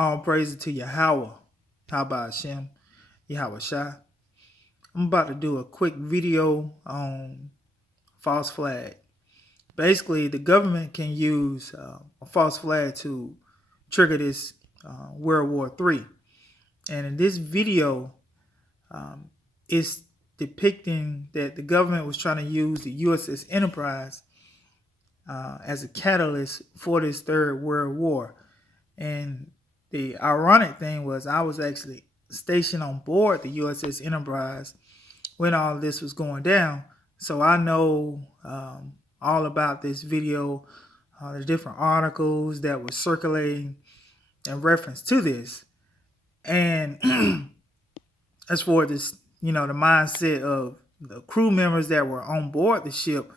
All praise to Yahweh. How about Hashem? Yahweh Shai. I'm about to do a quick video on false flag. Basically, the government can use a false flag to trigger this World War III. And in this video, it's depicting that the government was trying to use the USS Enterprise as a catalyst for this Third World War. And the ironic thing was I was actually stationed on board the USS Enterprise when all of this was going down. So I know all about this video, the different articles that were circulating in reference to this. And as for this, the mindset of the crew members that were on board the ship,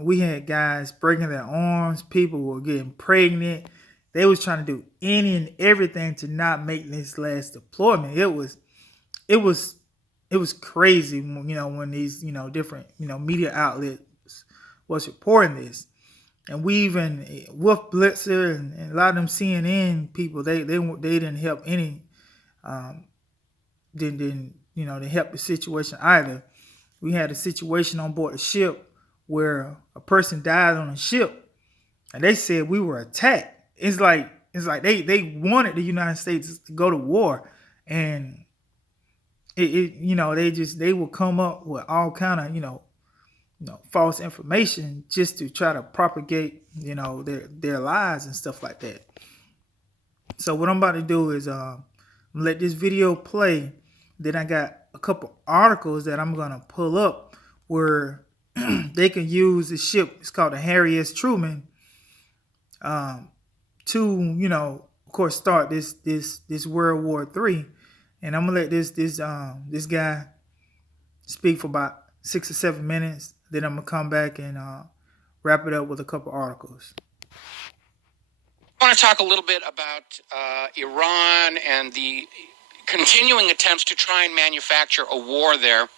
we had guys breaking their arms, people were getting pregnant. They was trying to do any and everything to not make this last deployment. It was crazy, when these, different, media outlets was reporting this. And we even, Wolf Blitzer and a lot of them CNN people, they didn't help any, didn't help the situation either. We had a situation on board the ship where a person died on the ship, and they said we were attacked. It's like they wanted the United States to go to war, and they will come up with all kind of false information just to try to propagate their lies and stuff like that. So what I'm about to do is let this video play. Then I got a couple articles that I'm gonna pull up where they can use the ship. It's called the Harry S. Truman. To of course, start this World War III, and I'm gonna let this guy speak for about 6 or 7 minutes. Then I'm gonna come back and wrap it up with a couple articles. I want to talk a little bit about Iran and the continuing attempts to try and manufacture a war there.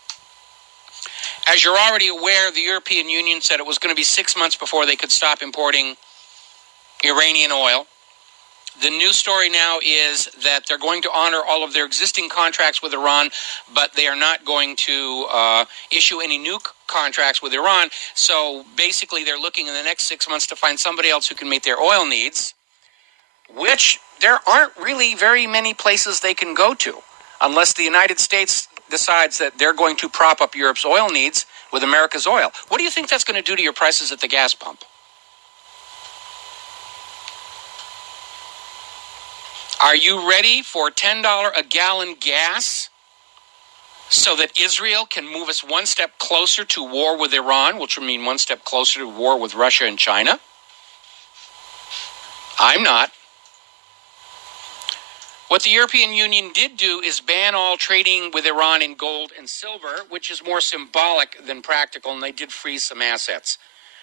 As you're already aware, the European Union said it was going to be 6 months before they could stop importing Iranian oil. The news story now is that they're going to honor all of their existing contracts with Iran, but they are not going to issue any new contracts with Iran. So basically, they're looking in the next 6 months to find somebody else who can meet their oil needs, which there aren't really very many places they can go to unless the United States decides that they're going to prop up Europe's oil needs with America's oil. What do you think that's going to do to your prices at the gas pump? Are you ready for $10 a gallon gas so that Israel can move us one step closer to war with Iran, which would mean one step closer to war with Russia and China? I'm not. What the European Union did do is ban all trading with Iran in gold and silver, which is more symbolic than practical, and they did freeze some assets,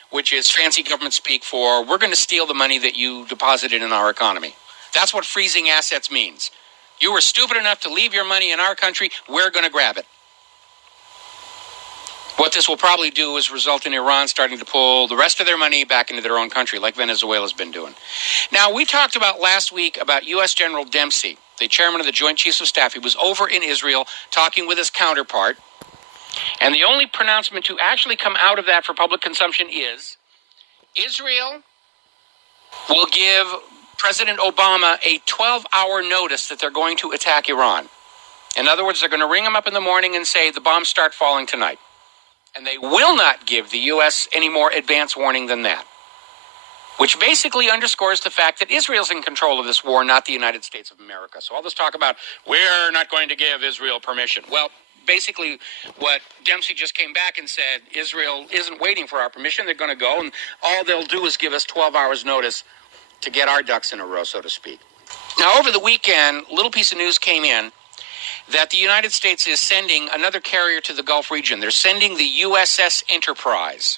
which is fancy government speak for, we're going to steal the money that you deposited in our economy. That's what freezing assets means. You were stupid enough to leave your money in our country, we're going to grab it. What this will probably do is result in Iran starting to pull the rest of their money back into their own country, like Venezuela's been doing. Now, we talked about last week about U.S. General Dempsey, the chairman of the Joint Chiefs of Staff. He was over in Israel talking with his counterpart. And the only pronouncement to actually come out of that for public consumption is Israel will give President Obama a 12-hour notice that they're going to attack Iran. In other words, they're going to ring him up in the morning and say, the bombs start falling tonight. And they will not give the U.S. any more advance warning than that, which basically underscores the fact that Israel's in control of this war, not the United States of America. So all this talk about, we're not going to give Israel permission. Well, basically what Dempsey just came back and said, Israel isn't waiting for our permission. They're going to go, and all they'll do is give us 12 hours notice to get our ducks in a row, so to speak. Now, over the weekend, a little piece of news came in that the United States is sending another carrier to the Gulf region. They're sending the USS Enterprise.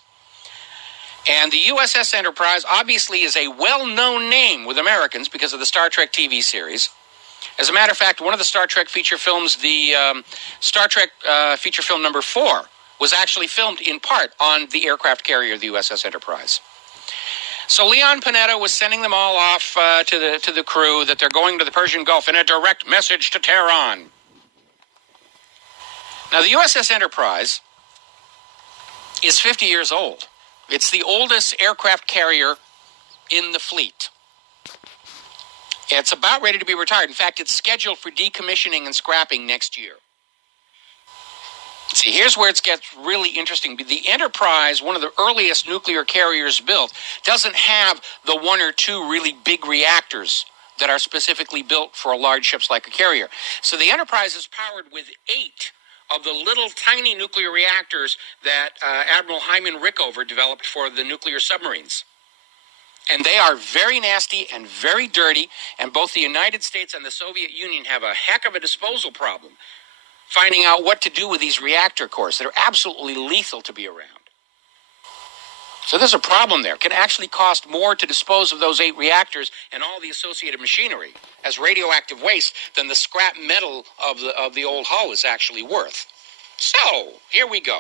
And the USS Enterprise obviously is a well-known name with Americans because of the Star Trek TV series. As a matter of fact, one of the Star Trek feature films, the Star Trek feature film number 4, was actually filmed in part on the aircraft carrier, the USS Enterprise. So Leon Panetta was sending them all off to the crew that they're going to the Persian Gulf in a direct message to Tehran. Now, the USS Enterprise is 50 years old. It's the oldest aircraft carrier in the fleet. It's about ready to be retired. In fact, it's scheduled for decommissioning and scrapping next year. See, here's where it gets really interesting. The Enterprise, one of the earliest nuclear carriers built, doesn't have the one or two really big reactors that are specifically built for large ships like a carrier. So the Enterprise is powered with 8 of the little tiny nuclear reactors that Admiral Hyman Rickover developed for the nuclear submarines. And they are very nasty and very dirty, and both the United States and the Soviet Union have a heck of a disposal problem finding out what to do with these reactor cores that are absolutely lethal to be around. So there's a problem there. It can actually cost more to dispose of those 8 reactors and all the associated machinery as radioactive waste than the scrap metal of the old hull is actually worth. So, here we go.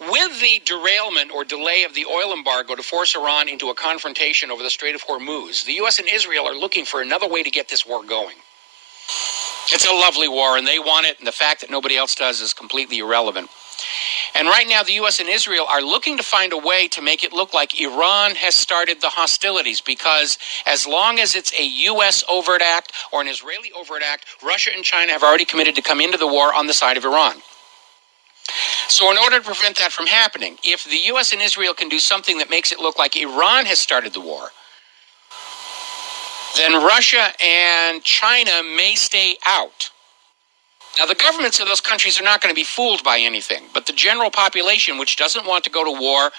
With the derailment or delay of the oil embargo to force Iran into a confrontation over the Strait of Hormuz, the U.S. and Israel are looking for another way to get this war going. It's a lovely war, and they want it, and the fact that nobody else does is completely irrelevant. And right now, the U.S. and Israel are looking to find a way to make it look like Iran has started the hostilities, because as long as it's a U.S. overt act or an Israeli overt act, Russia and China have already committed to come into the war on the side of Iran. So in order to prevent that from happening, if the U.S. and Israel can do something that makes it look like Iran has started the war, then Russia and China may stay out. Now, the governments of those countries are not going to be fooled by anything, but the general population, which doesn't want to go to war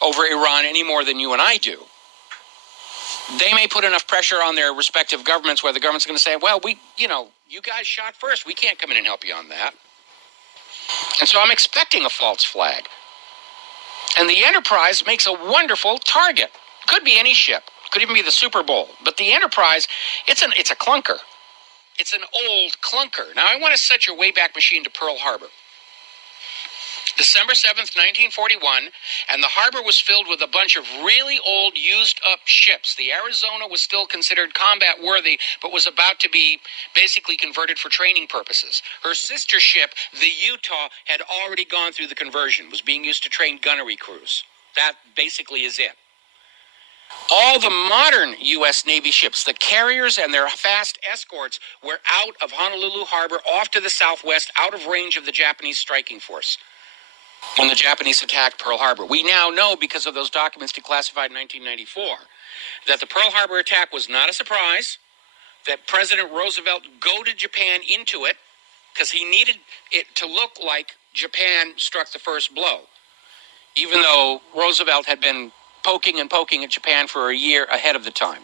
over Iran any more than you and I do, they may put enough pressure on their respective governments where the government's going to say, well, you guys shot first. We can't come in and help you on that. And so I'm expecting a false flag. And the Enterprise makes a wonderful target. Could be any ship. Could even be the Super Bowl. But the Enterprise, it's a clunker. It's an old clunker. Now, I want to set your Wayback Machine to Pearl Harbor. December 7th, 1941, and the harbor was filled with a bunch of really old, used-up ships. The Arizona was still considered combat-worthy, but was about to be basically converted for training purposes. Her sister ship, the Utah, had already gone through the conversion, was being used to train gunnery crews. That basically is it. All the modern U.S. Navy ships, the carriers and their fast escorts, were out of Honolulu Harbor, off to the southwest, out of range of the Japanese striking force when the Japanese attacked Pearl Harbor. We now know, because of those documents declassified in 1994, that the Pearl Harbor attack was not a surprise, that President Roosevelt goaded Japan into it because he needed it to look like Japan struck the first blow, even though Roosevelt had been poking at Japan for a year ahead of the time.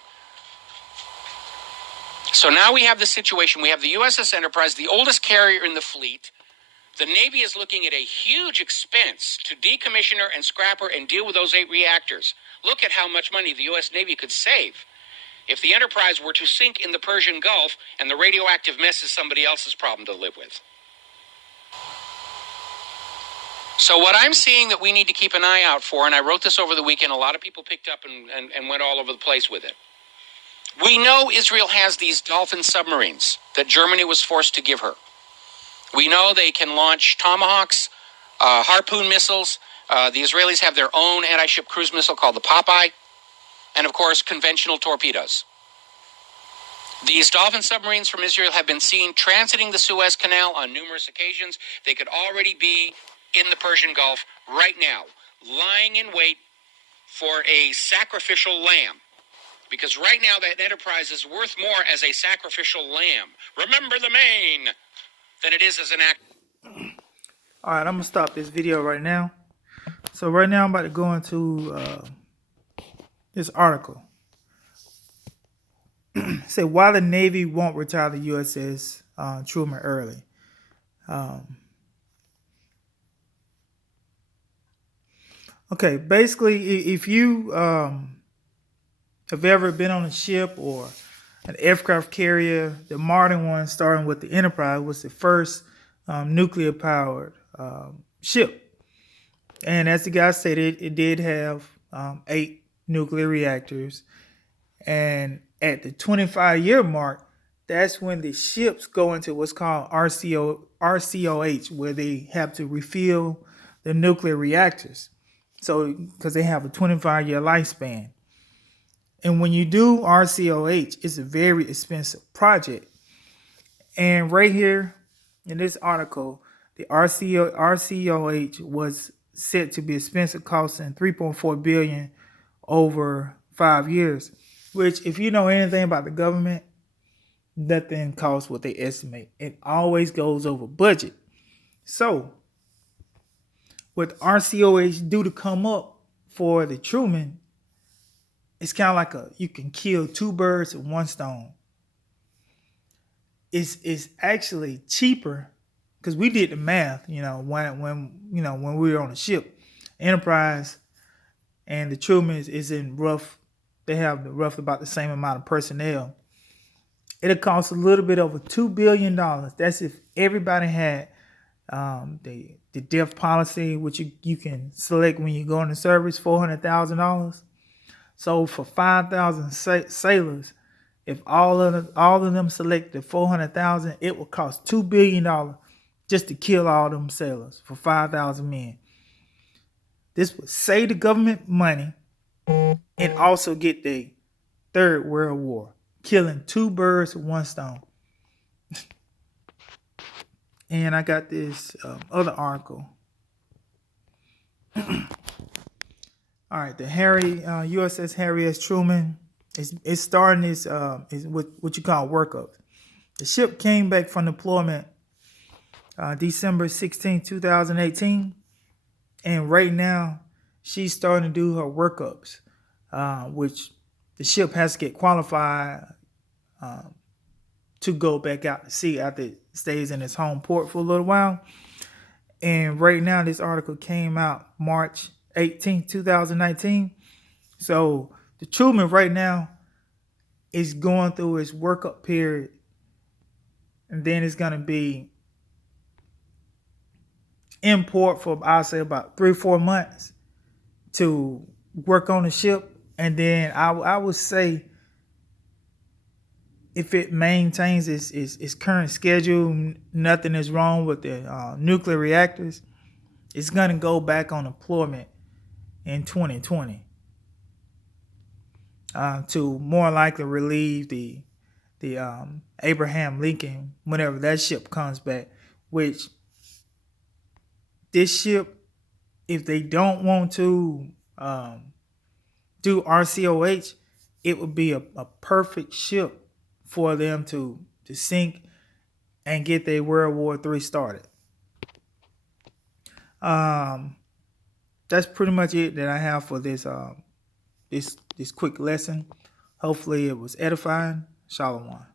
So now we have the situation. We have the USS Enterprise, the oldest carrier in the fleet. The Navy is looking at a huge expense to decommission her and scrap her and deal with those 8 reactors. Look at how much money the U.S. Navy could save if the Enterprise were to sink in the Persian Gulf and the radioactive mess is somebody else's problem to live with. So what I'm seeing that we need to keep an eye out for, and I wrote this over the weekend, a lot of people picked up and went all over the place with it. We know Israel has these Dolphin submarines that Germany was forced to give her. We know they can launch Tomahawks, Harpoon missiles. The Israelis have their own anti-ship cruise missile called the Popeye, and of course, conventional torpedoes. These Dolphin submarines from Israel have been seen transiting the Suez Canal on numerous occasions. They could already be in the Persian Gulf right now, lying in wait for a sacrificial lamb. Because right now that Enterprise is worth more as a sacrificial lamb. Remember the Maine! Than it is as an act. Alright, I'm going to stop this video right now. So right now I'm about to go into this article. It said, why the Navy won't retire the USS Truman early. Okay, basically, if you have ever been on a ship or an aircraft carrier, the modern one, starting with the Enterprise, was the first nuclear-powered ship. And as the guy said, it did have 8 nuclear reactors. And at the 25-year mark, that's when the ships go into what's called RCOH, where they have to refuel the nuclear reactors. So, because they have a 25-year lifespan. And when you do RCOH, it's a very expensive project. And right here in this article, the RCOH was set to be expensive, costing $3.4 billion over 5 years. Which, if you know anything about the government, nothing costs what they estimate. It always goes over budget. So, with RCOH due to come up for the Truman, it's kind of like you can kill two birds with one stone. It's actually cheaper because we did the math. When we were on the ship, Enterprise and the Truman is in rough. They have roughly about the same amount of personnel. It'll cost a little bit over $2 billion. That's if everybody had the death policy, which you can select when you go into service, $400,000. So for 5,000 sailors, if all of them select the 400,000, it will cost $2 billion just to kill all them sailors for 5,000 men. This would save the government money and also get the Third World War, killing two birds with one stone. And I got this other article. All right, the USS Harry S. Truman is starting is what you call workups. The ship came back from deployment December 16, 2018, and right now she's starting to do her workups, which the ship has to get qualified to go back out to sea after it stays in its home port for a little while. And right now, this article came out March 18, 2019. So the Truman right now is going through its workup period. And then it's going to be in port for, I'll say, about 3-4 months to work on the ship. And then I would say, if it maintains its current schedule, nothing is wrong with the nuclear reactors, it's going to go back on deployment in 2020 to more likely relieve the Abraham Lincoln whenever that ship comes back. Which this ship, if they don't want to do RCOH, it would be a perfect ship for them to sink and get their World War III started. That's pretty much it that I have for this this quick lesson. Hopefully it was edifying. Shalom.